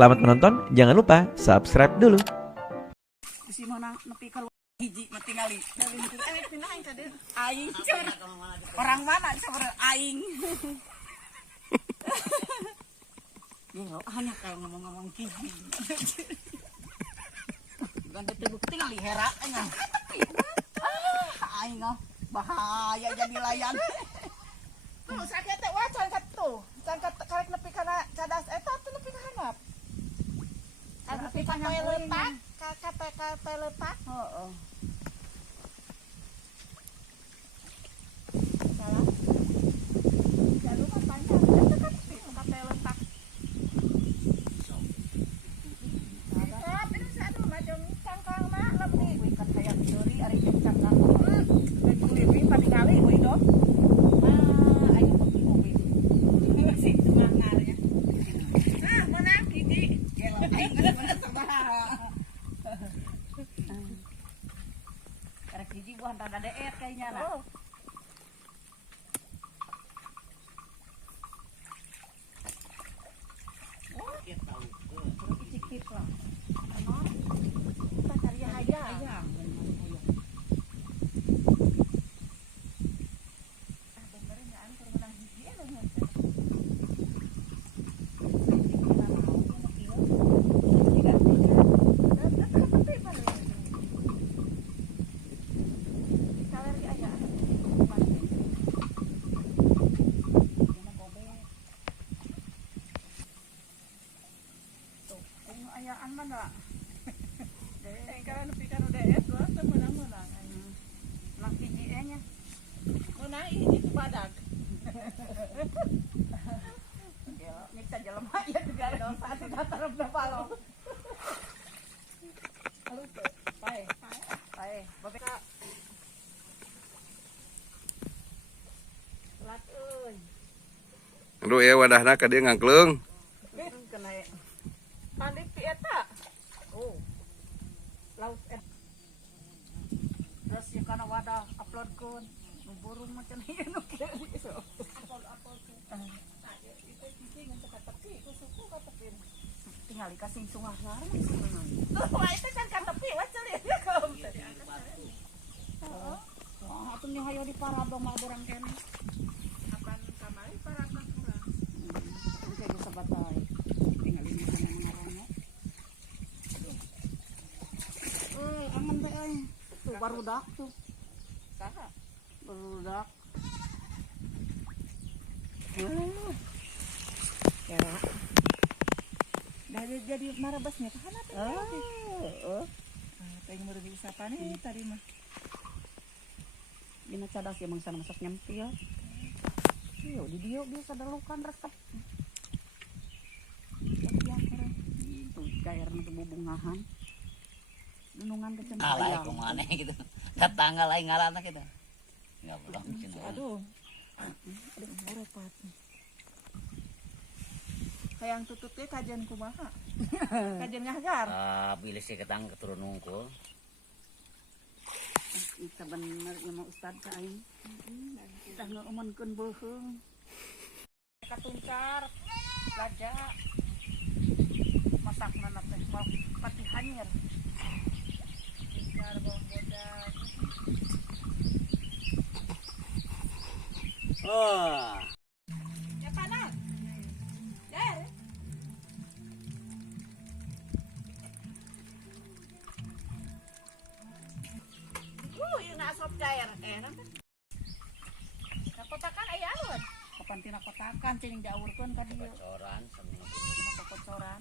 Selamat menonton, jangan lupa subscribe dulu. Si mana nepi keluar hiji mati ngali. Aing orang mana sebenarnya aing. Ya hanya kayak ngomong-ngomong hiji. Ganti bukti ngali hera aing. Aing bahaya jadi layan. Tuh sakit teh wacan kat tuh. Cangkat karek nepi kana cadas eta tuh nepi ka handap. Nepi ka letak. Kata letak. Heeh. Salah. Jalur kan panjang. Itu kan kata letak. Ini satu macam cangkang mah lebih. Wih kan kayak teori ari cangkang. Kulit tadi kali wih itu. Ayo pergi kopi. Si semangarnya. Menang gini. Aing bener sabar. Karek hiji buah rada deet kayaknya lah. Oh, dia tahu. Terus cicip lah. Kita cari aja. Benerin ya an menang hiji anu nya. Ayaan mana? Kalau nepi kan udah lah, menang-menang. Nang hiji nya. Menang itu badak. Ya, nyiksa jelema ya juga dosa sudah tarep da palong. Halo, pae. Pae. Babek. Lat euy. Aduh ya wadahna ka dieu ngangkleung. Kena mandi pi eta. Oh. Laut et. Terus ya kana wadah uploadkeun. Nu burung macam ieu nu kieu iso. Itu cicing untuk tepi ku suku ka tepi. Tinggal kasing sungah larang sebenarnya. Tuh, wah itu kan ka tepi wah ceuli ya kaum. Heeh. Wah, atuh nya hayo di Paradong mah urang kene. Apan kamari Paradong urang. Jadi sabatai. Tinggal ini sana mengarangnya. Aman teh euy. Tuh barudak tuh. Saha? Barudak. Ya. Dari jadi marabasnya kahana teh. Heeh. Pengen meureuh isapan tadi mah. Dina cadas ya mangsa masak nyempil. Yo di dieu biasa dalukan resep. Itu gairna teu bubungahan. Nunungan teh cenah alay kumane gitu. Tetangga lain ngaranna kita. Ya belum cenah. Aduh. Aduh repot. Hayang tutut teh kajian kumaha? Kajian ngajar. Bilih si ketang keturun nungkul. Itu bener ya mau ustad ka aing. Tah ngeumonkeun beuheung. Katuncar, laja. Masakna na teh pati hanyir. Tuncar bawang bodas. Oh. Ya panas. Der. Ieu na sop cair. Nanti. Kotakan aya alun. Kapan tina kotakan cing diaurkeun ka dieu. Kocoran sama Kocoran.